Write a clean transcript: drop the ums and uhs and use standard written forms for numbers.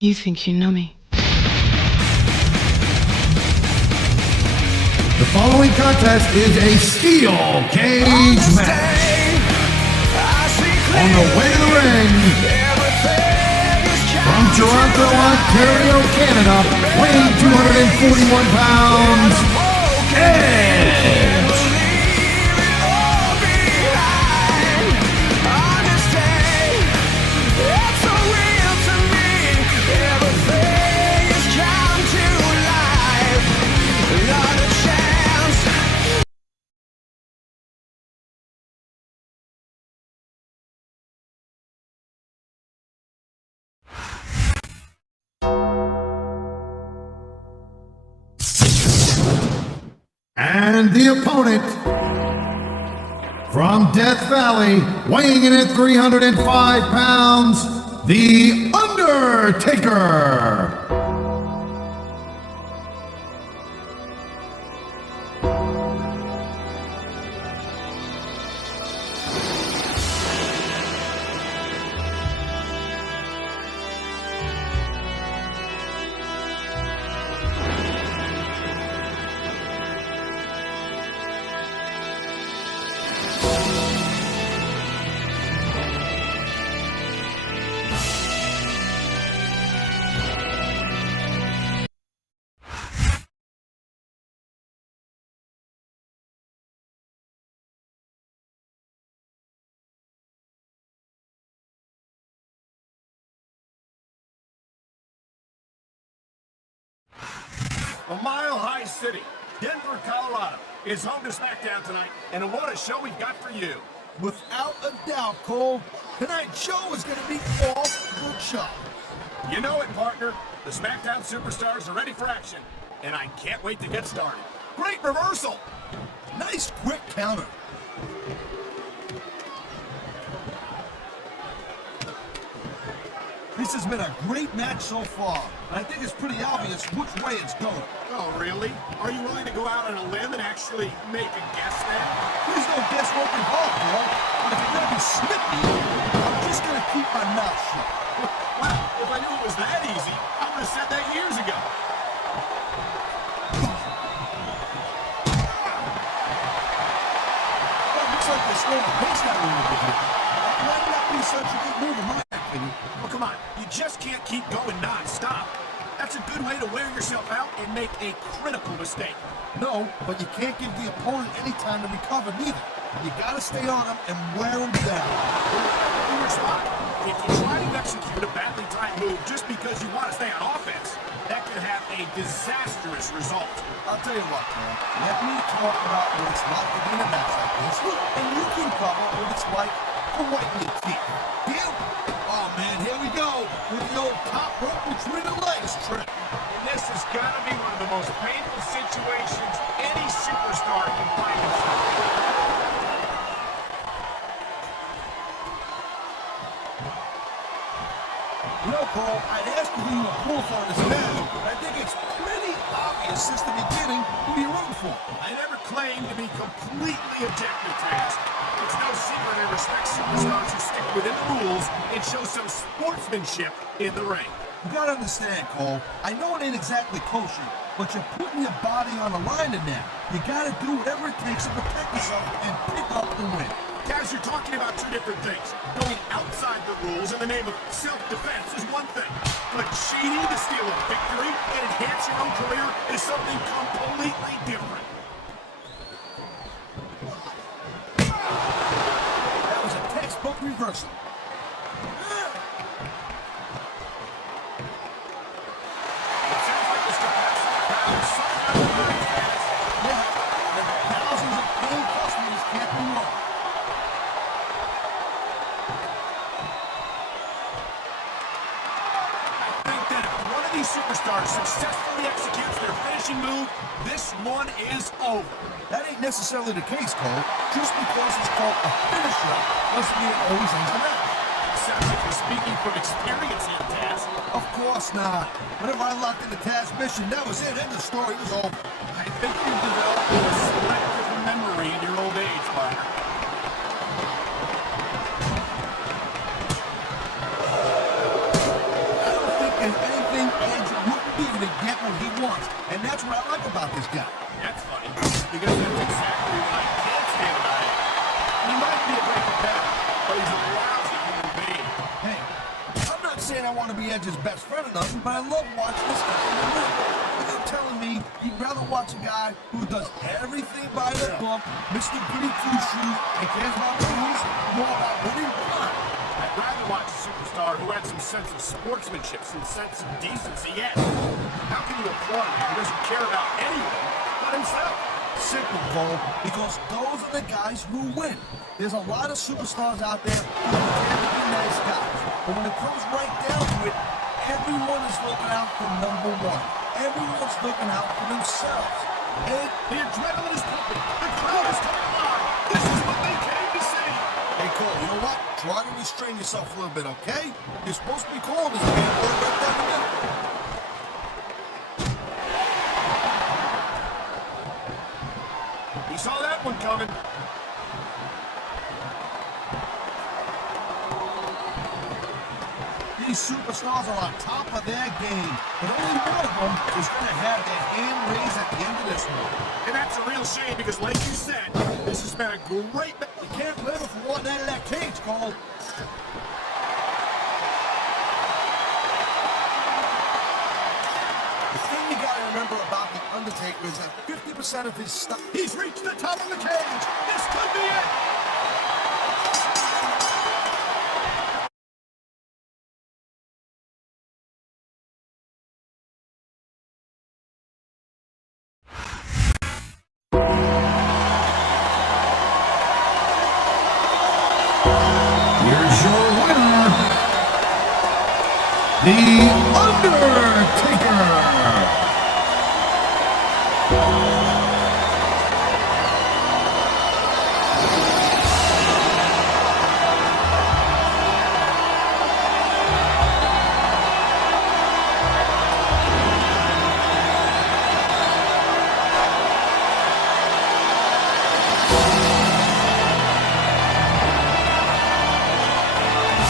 You think you know me? The following contest is a steel cage match. On the way to the ring, from Toronto, Ontario, Canada, weighing 241 pounds, Edge. And the opponent, from Death Valley, weighing in at 305 pounds, the Undertaker. A mile-high city, Denver, Colorado, is home to SmackDown tonight, and what a show we've got for you. Without a doubt, Cole, tonight's show is going to be off the chart. You know it, partner. The SmackDown superstars are ready for action, and I can't wait to get started. Great reversal! Nice quick counter. This has been a great match so far. I think it's pretty obvious which way it's going. Oh, really? Are you willing to go out on a limb and actually make a guess then? Please don't guess what we hope, bro. But if you're going to be snippy, I'm just going to keep my mouth shut. Well, if I knew it was that easy, I would have said that years ago. Well, it looks like they're slowing the pace down a little bit here. That might not be such a good move in my opinion. Well, come on. You just can't keep going non-stop. That's a good way to wear yourself out and make a critical mistake. No, but you can't give the opponent any time to recover neither. You gotta stay on them and wear them down. In your spot, if you try to execute a badly timed move just because you want to stay on offense, that could have a disastrous result. I'll tell you what, Cole. Let me talk about what it's like to be in a match like this, and you can cover what it's like to whiten your teeth. Deal? Oh man, here we go with the old top rope between the legs trick. And this has got to be one of the most painful situations any superstar can find himself in. You know, Cole, I'd ask you who you were pulling for this match, but I think it's pretty obvious since the beginning who you're rooting for. I never claimed to be completely objective, Travis. It's no secret I respect superstars who stick within the rules and show some sportsmanship in the ring. You gotta understand, Cole, I know it ain't exactly kosher, but you're putting your body on the line in there. You gotta do whatever it takes to protect yourself and pick up the win. Taz, you're talking about two different things. Going outside the rules in the name of self-defense is one thing, but cheating to steal a victory and enhance your own career is something completely different. That was a textbook reversal. It sounds like this guy has some crowd somehow behind Taz. Yeah, and thousands of paying customers can't be wrong. I think that if one of these superstars successfully executes their finishing move, this one is over. That ain't necessarily the case, Cole. Just because it's called a finisher doesn't mean it always ends the match. Sounds like you're speaking from experience here, Taz. Of course not. Whenever I locked into Taz's mission, that was it. End of story. It was over. I think you've developed a selective memory in your old age, partner. I don't think there's any this guy. That's funny, because that's exactly what I can't stand about him. He might be a great competitor, but he's a lousy human being. Hey, I'm not saying I want to be Edge's best friend or nothing, but I love watching this guy in the ring. And you're telling me you'd rather watch a guy who does everything by the book, Mr. Goody Two-Shoes, and cares about the rules more about winning? I'd rather watch a superstar who had some sense of sportsmanship, some sense of decency, yes. How can you applaud a man who doesn't care about anyone but himself? Simple, Cole, because those are the guys who win. There's a lot of superstars out there who pretend to be nice guys, but when it comes right down to it, everyone is looking out for number one. Everyone's looking out for themselves. And The adrenaline is pumping. The crowd is coming alive. This is what they came to see. hey, Cole, you know what? Try to restrain yourself a little bit, okay? You're supposed to be calling this man right down the middle. He saw that one coming. These superstars are on top of their game, but only one of them is going to have their hand raised at the end of this one. And that's a real shame because, like you said, this has been a great match. You can't blame him for wanting out of that cage, Cole. The thing you got to remember about The Undertaker is that 50% of his stuff. He's reached the top of the cage. This could be it. Here's your winner, The Undertaker.